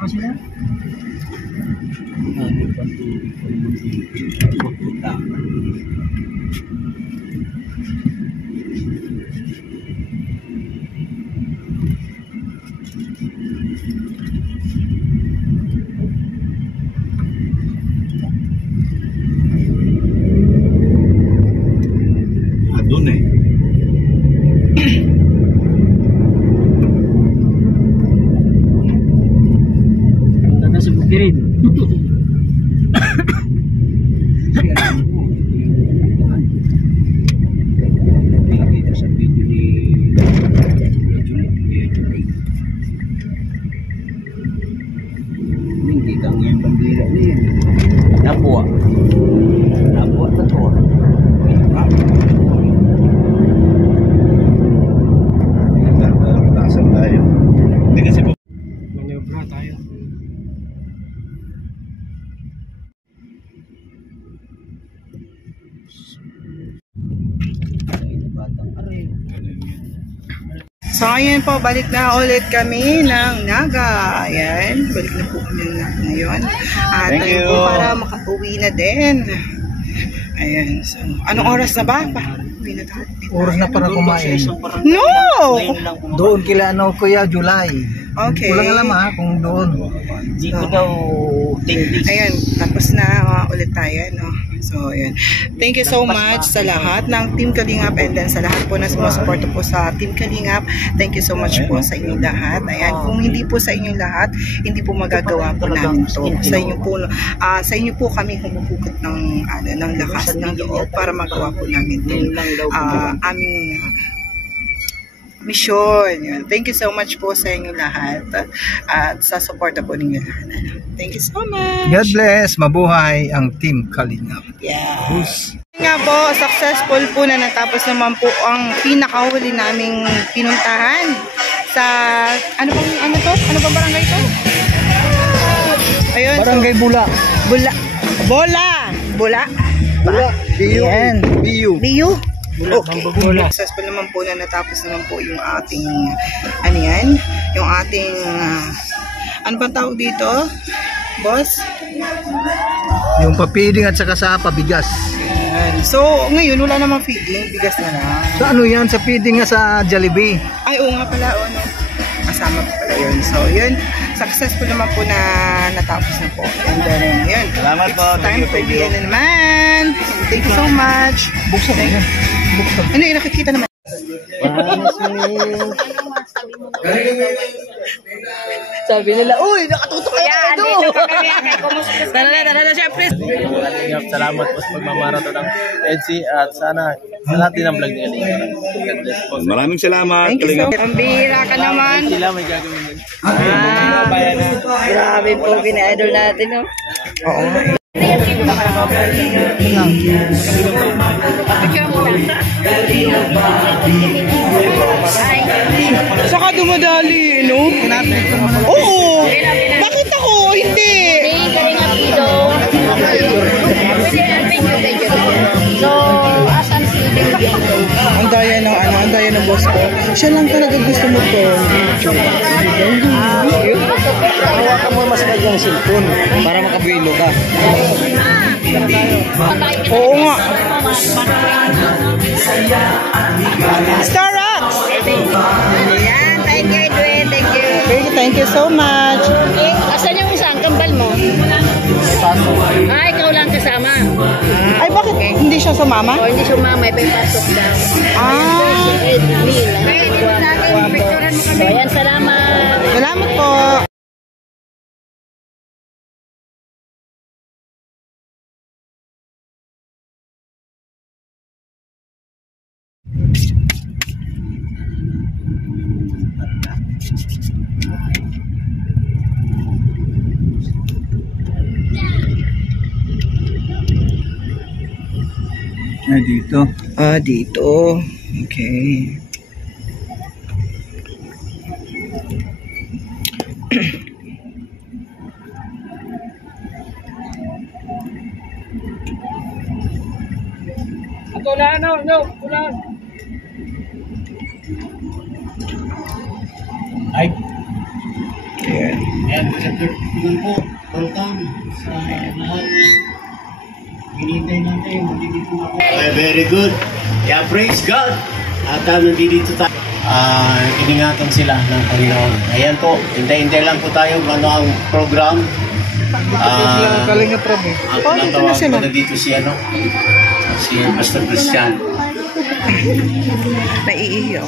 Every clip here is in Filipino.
Mga sila? Doon eh. Tanda sa bukirin. Nakita sa video ni hindi kang yung bandila niya. Nabuwa. Nabuwa na to. Tasan tayo. Hindi kasi po. Maniobra tayo. So ngayon po, balik na ulit kami ng Naga. Ayan, balik na po kami ng Naga ngayon. At Thank tayo you. po para makauwi na din. Ayan, so anong oras na ba? Uwi na tayo. Oras na para kumain. No! Doon kila ano kuya, July. Okay. Walang alam ha kung doon. Di ko daw ayan, tapos na ulit tayo, no? So, ayan. Thank you so much sa lahat ng Team Kalingap and then sa lahat po na sumusuporta po sa Team Kalingap. Thank you so much po sa inyong lahat. Ayan, kung hindi po sa inyong lahat, hindi po magagawa po namin to. Sa inyo po kami humuhugot ng lakas ng loob para magawa po namin to. Aming mission. Yun. Thank you so much po sa inyo lahat at sa suporta po ninyo lahat. Thank you so much. God bless. Mabuhay ang Team Kalingap. Yes. Nga po, successful po na natapos naman po ang pinakahuli naming pinuntahan sa ano to? Ano ba barangay to? Ayun. Barangay Bula. Bola. BU. Ayan. BU. Okay. Successful naman po na natapos naman po yung ating yung ating ano bang tawag dito, boss? Yung papiding at saka sa pabigas. Ayan. So ngayon wala namang feeding, bigas na lang. So ano yan? Sa feeding nga sa Jollibee. Ay oo nga pala, no? Kasama po pala yun. So yun, successful naman po na natapos na po. And then yun, Salamat po. time to be na naman. Thank you so much. Buksan mo yan. Buksan. Ano yung nakikita naman? Sabi nila, uy, nakatutok kayo doon. Tara na, syempre. Salamat po sa pagmamarathon ng EDC at sana sa lahat din ng vlog niya. Maraming salamat. Thank you so much. Ang bihira ka naman. Sila may gagawin din. Grabe po, gina-idol natin, no? Oo. Saka dumadali, no? Oo! Bakit ako? Hindi! Ang daya ng boss ko. Siya lang talaga gusto mo to. Hawakan mo mas kanyang cellphone para makabilo ka. Oo nga. Starbucks! Yan, thank you, Edwin. Thank you. Thank you so much. Asan yung isang kambal mo? Ikaw lang kasama. Ay, bakit hindi siya sumama? O, hindi sumama, may pasok daw. Ah, So, ayan, salamat. salamat po. Dito. Dito. Okay. Ay. Ayan. Ayan po, welcome sa lahat. Hinintay natin, nandito ako. Very good. Yeah, praise God. At nandito tayo. Iningatan sila ng Panginoon. Ayan po, hintay-hintay lang po tayo kung ano ang program. Kalinga Prab eh. Oh, dito na sila. Dito si Pastor Christian. Naiiyo.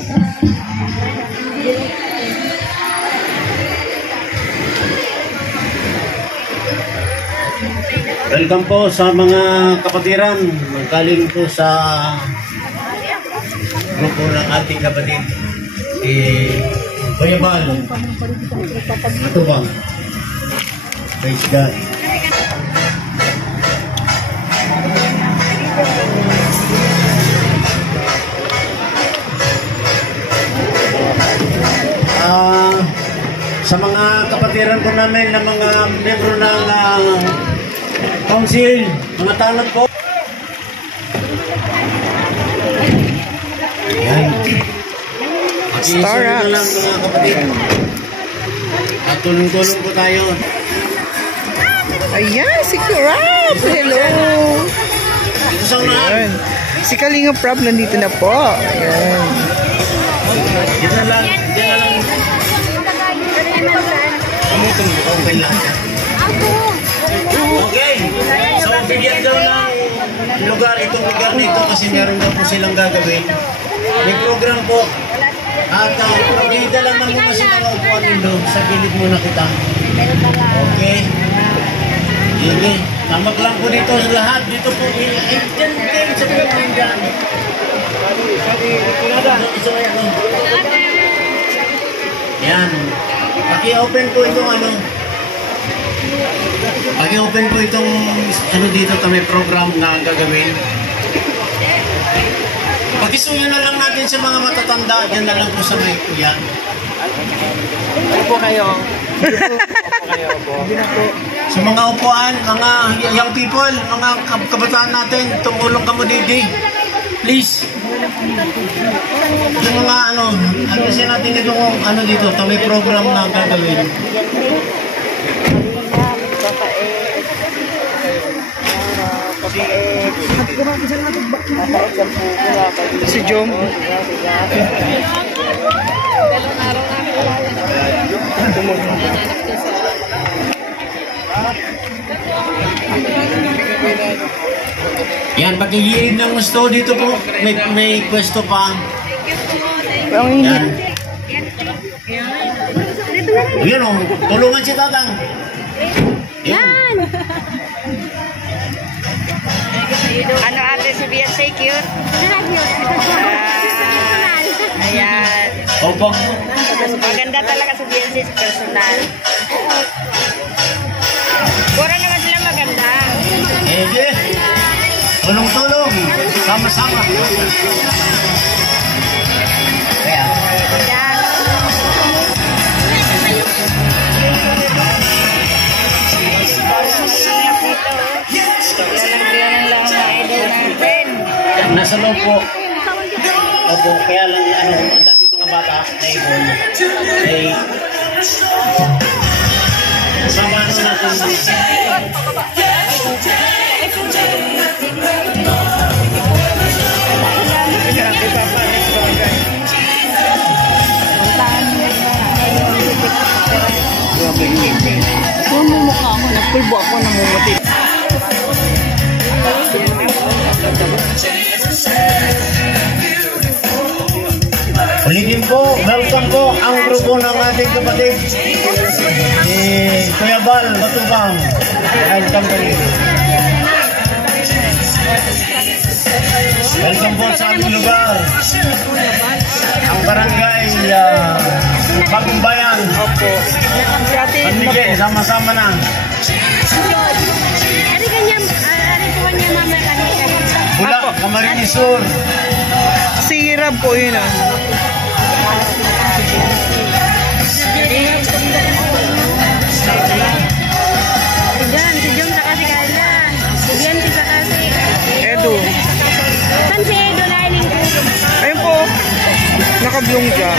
Welcome po sa mga kapatiran. Galing po sa grupo ng ating kapatid. Si Kuya Bal. Ito ba? Praise God. Sa mga kapatiran po namin na mga membro ng council, mga tanod po. Ayan. Startups. Na lang mga kapatid. At tulong-tulong po tayo. Ayan, si Kurap. Hello. Ito sa unahan. Ayan. Si Kalinga Prab nandito na po. Ayan. Yan na lang. Yan na lang. Okay lang. Okay. So, bigyan daw ng lugar, itong lugar nito kasi meron daw po silang gagawin. May program po. At pagkita lang naman muna sila ng upuan nito. Sa gilid muna kita. Okay. Sige. Tamak lang po dito sa lahat. Dito po. Diyan sa pinagpindan. Yan. Paki-open po itong Paki-open po itong dito may program na gagawin. Pag-isuyo na lang natin sa mga matatanda. Yan na lang po sa may kuya. Ano po kayo? Sa mga upuan, mga young people, mga kabataan natin, tumulong ka mo didi. Please. Yung mga alisin natin ito kung dito, ito may program na gagawin. Si Jom. Yan, pagkigilid ng gusto dito po, may pwesto pa. Yan. Yan o, tulungan si Tatang. Yan. Ano ate si Beyonce cute? Ayan. Opo. Maganda talaga si Beyonce sa personal. Pura naman sila maganda. Tulong-tulong. Sama-sama. Kaya. Nasa loob po. Opo, kaya lang ang dami mga bata na ibon. Sama natin. Mumukha ako. Nagpulbo ako ng mumuti. Ulitin po, welcome po ang grupo ng ating kapatid. Si Kuya Bal, Batubang. Welcome po. Welcome po sa aming lugar. Ang barangay Bagong Bayan. Opo. San Miguel, sama-sama na. Bula, Camarines Sur. Si Rab po yun Diyan, si Jom sa kasi Carla. Si Beyonce sa kasi. Edo. Saan si Edo lining ko? Ayun po. Nakablong siya.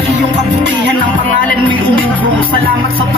Iyong kabutihan ng pangalan may umubog. Salamat sa